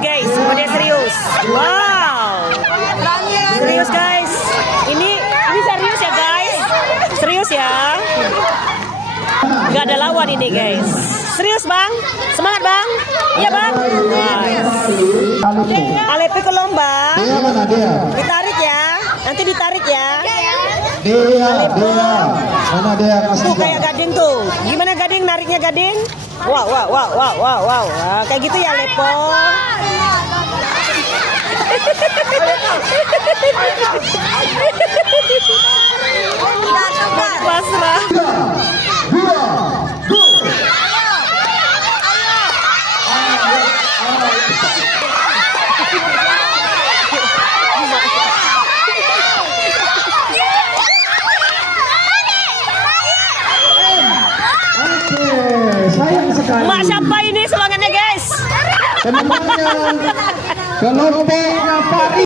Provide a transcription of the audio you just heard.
guys, mode serius. Wow. Serius guys. Ini serius ya guys. Serius ya. Gak ada lawan ini guys. Serius bang. Semangat bang. Iya bang. Alepi ke lomba. Ditarik ya. Nanti ditarik ya. Dia. Mana dia? Tuh kayak Gading tuh. Gimana Gading nariknya Gading? Wow. Nah, kayak gitu ya Lepo. Pasrah. Sayang sekali. Mak siapa ini semangatnya guys? Kemenangan kelompoknya Fari.